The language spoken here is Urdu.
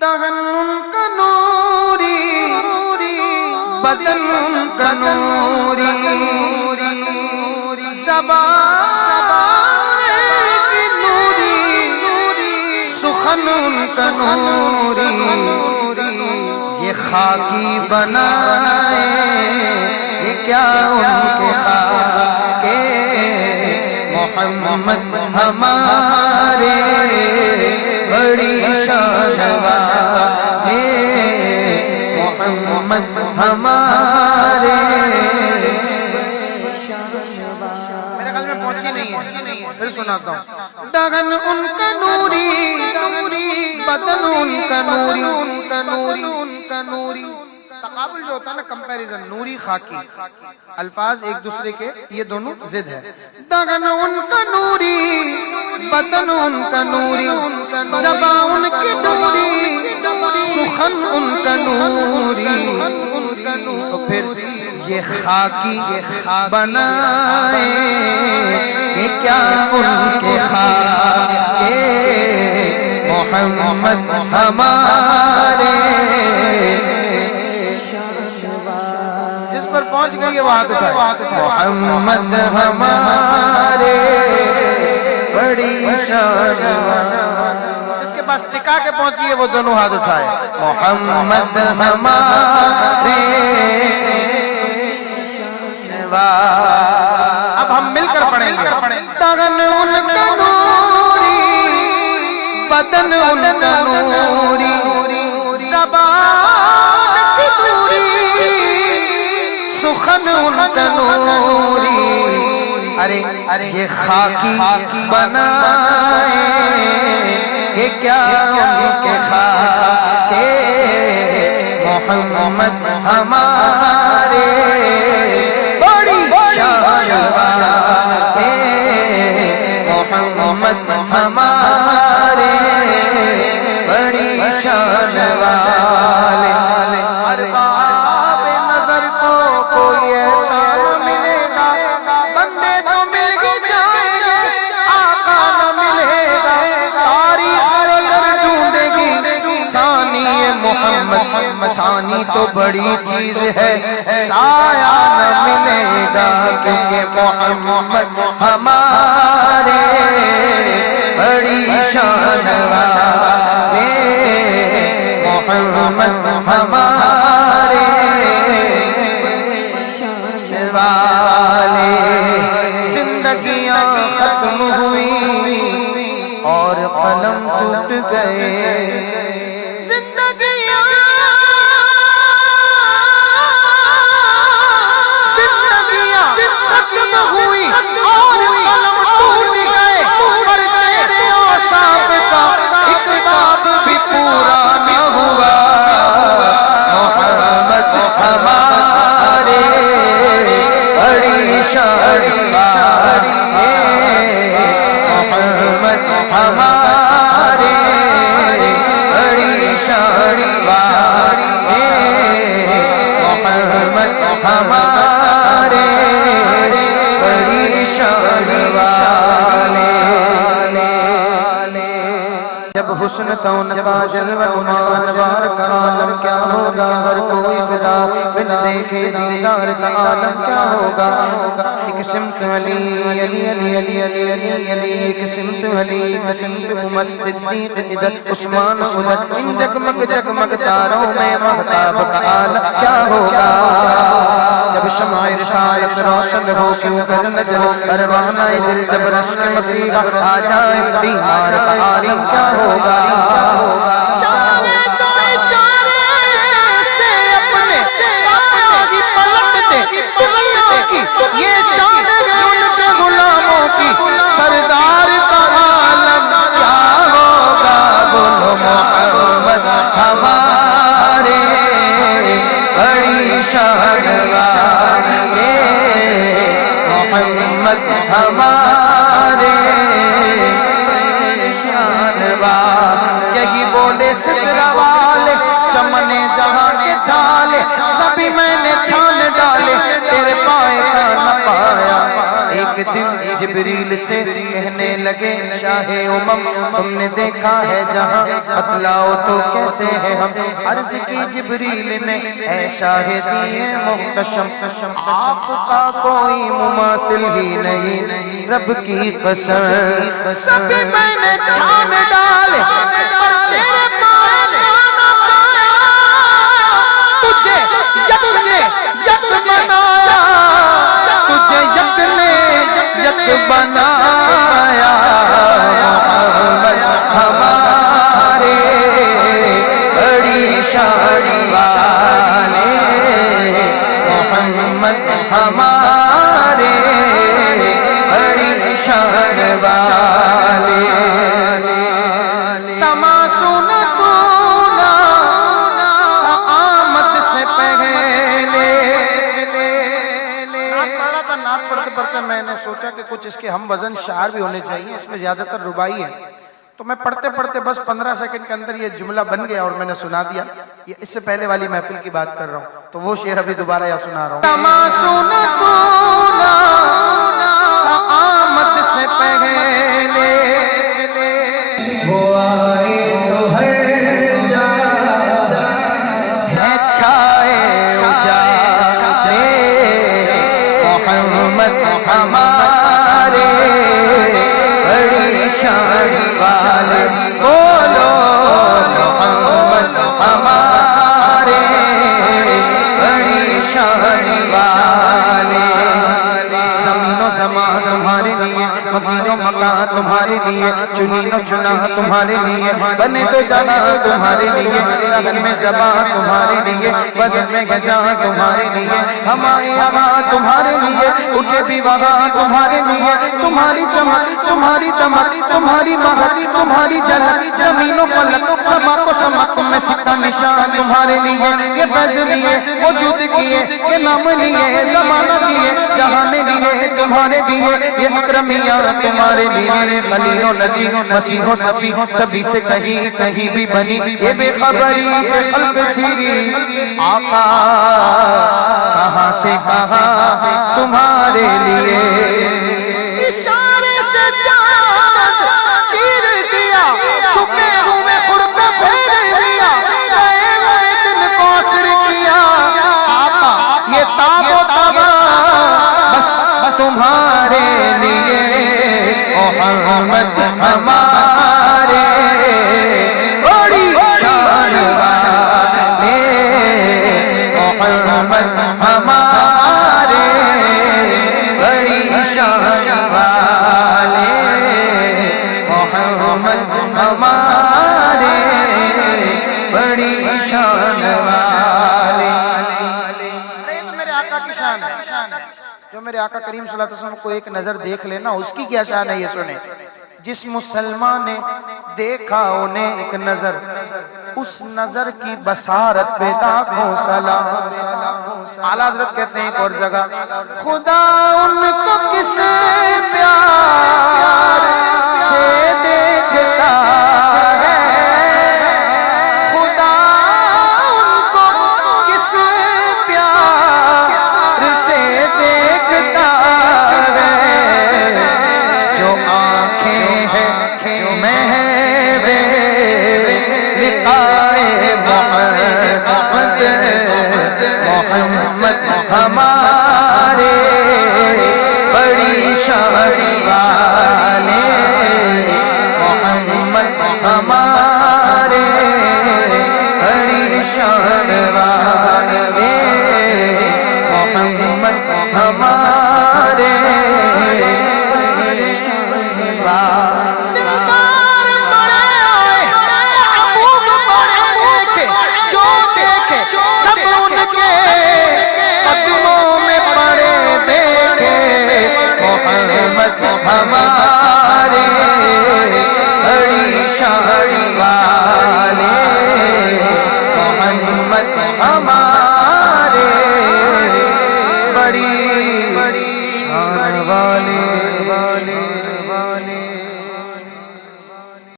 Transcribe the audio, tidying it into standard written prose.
دہن ان کا نوری بدن ان کا نوری زبان کی نوری سخن ان کا نوری یہ خاکی بنائے یہ کیا ان کے خاک محمد ہمارے بڑی شان والے محمد ہمارے میرے خیال میں پہنچی نہیں ہے پھر سناتا ہوں دہن ان کا نوری بدن ان کا نوری تقابل جو ہوتا ہے نا کمپیریزن نوری خاکی الفاظ ایک دوسرے کے یہ دونوں ضد ہے دہن ان کا نوری بدن ان کا نوری زبان ان کی نوری سخن ان کا نوری تو پھر یہ خاکی بنائے یہ کیا ان کے خاک محمد ہمارے جس پر پہنچ گئی وہ ہاتھ اٹھائے محمد ہمارے بڑی شان جس کے پاس ٹکا کے پہنچی ہے وہ دونوں ہاتھ اٹھائے محمد ہمارے اب ہم مل کر پڑھیں گے دہن ان کا نوری بدن ان کا نوری زبان کی نوری سخن ان کا نوری ارے یہ خاکی بنائے یہ کیا ان کے خاک محمد ہمارے بڑی شان والے محمد ہمارے بڑی شان والے ہر باب نظر کو کوئی ایسا ملے گا بندے تو مل ہی جائیں گے آقا نہ ملے گا تاریخ اگر ڈھونڈے گی ثانی محمد ثانی تو بڑی چیز ہے سایہ نہ ملے گا کیونکہ محمد ہمارے بڑی شان والے محمد ہمارے والے زندگیاں ختم ہوئی اور قلم ٹوٹ گئے ہوئی اور قلم ٹوٹ گئے پر تیرے اوصاف کا ایک باب بھی پورا نہ ہوا محمد ہمارے بڑی شان والے محمد ہمارے بڑی شان والے محمد ہمارے جب حسن کون کا جلوہ انوار کا عالم کیا ہوگا ہر کوئی فدا بن دیکھے دیدار کا عالم کیا ہوگا ایک سمت علی علی علی علی علی علی علی ایک سمت علی ایک سمت عمر صدیق ادھر عثمان ادھر ان جگمگ جگمگ تاروں میں مہتاب کا عالم کیا ہوگا جب شمع رسالت روشن ہو کیوں کر نظر پروانہ دل جب رشک مسیح آ جائے بیمار کا عالم کیا ہوگا چاہے تو اشارے سے اپنے ہی پلٹ دے دنیا کی یہ شان ہے ان کے غلاموں کی سردار کا عالم کیا ہوگا بولو محمد ہمارے بڑی شان والے محمد ہمارے شان والے یہی بول جبریل سے کہنے لگے شاہ امم تم نے دیکھا ہے جہاں بتلاؤ تو کیسے ہے ہم عرض کی جبریل نے اے شاہ دین محتشم آپ کا کوئی مماثل ہی نہیں رب کی قسم سبھی میں نے چھان ڈالے تیرے پاس تجھے یک بنایا تجھے یک نے یک بنایا ہمارے بڑی شان والے محمد ہمارے بڑی شان والے سما سونا سونا آمد سے پہلے نعت پڑھتے پڑھتے میں نے سوچا کہ کچھ اس کے ہم وزن شعر بھی ہونے چاہیے اس میں زیادہ تر ربائی ہے تو میں پڑھتے پڑھتے بس 15 سیکنڈ کے اندر یہ جملہ بن گیا اور میں نے سنا دیا یہ اس سے پہلے والی محفل کی بات کر رہا ہوں تو وہ شعر ابھی دوبارہ یا سنا رہا ہوں سما سونا سونا آمد سے پہلے وہ آئے تو ہر جا ہے چھائے اجالے محمد ہمارے بڑی شان والے بولو محمد ہمارے بڑی شان والے زمین و زمان تمہارے لیے مکین و مکان تمہارے لیے چنین و چنا تمہارے لیے بنے تو جانا تمہارے لیے رگن میں زبان تمہارے لیے بدن میں گجان تمہارے لیے ہمارے آواز تمہارے لیے اٹھے بھی وہاں تمہارے لیے تمہاری چمک تمہاری دمک تمہاری مہر تمہاری جلک زمین و فلک سما کو سمک میں سکہ نشان تمہارے لیے یہ فیض لیے وجود کیے یہ نام لیے زمانہ کیے جہاں لیے تمہارے لیے یہ اکرمیہ تمہارے لیے خلیل و نجی مسیح و صفی سبھی سے کہیں بھی بنی یہ بے خبری کے قلب تھی آقا کہاں سے کہاں تمہارے لیے اشارے سے چاند چیر دیا چھپے ہوئے خرد پھیر دیا گئے ہوئے دن کو سر کیا آقا یہ تاب و تبا بس تمہارے لیے محمد ہمارے بڑی شان والے محمد ہمارے بڑی شان والے محمد ہمارے بڑی شان والے تو میرے آقا کی شان ہے جو میرے آقا کریم صلی اللہ علیہ وسلم کو ایک نظر دیکھ لینا اس کی کیا شان ہے یہ سنیں جس مسلمان نے دیکھا انہیں ایک نظر اس نظر کی بصارت پہ لاکھوں سلام اعلیٰ حضرت کہتے ہیں ایک اور جگہ خدا ان کو کس پیار سے دیکھتا ہے خدا ان کو کس پیار سے دیکھتا ہے جو آنکھیں ہیں جو محوے لقائے محمد ہمارے بڑی شان والے محمد ہمارے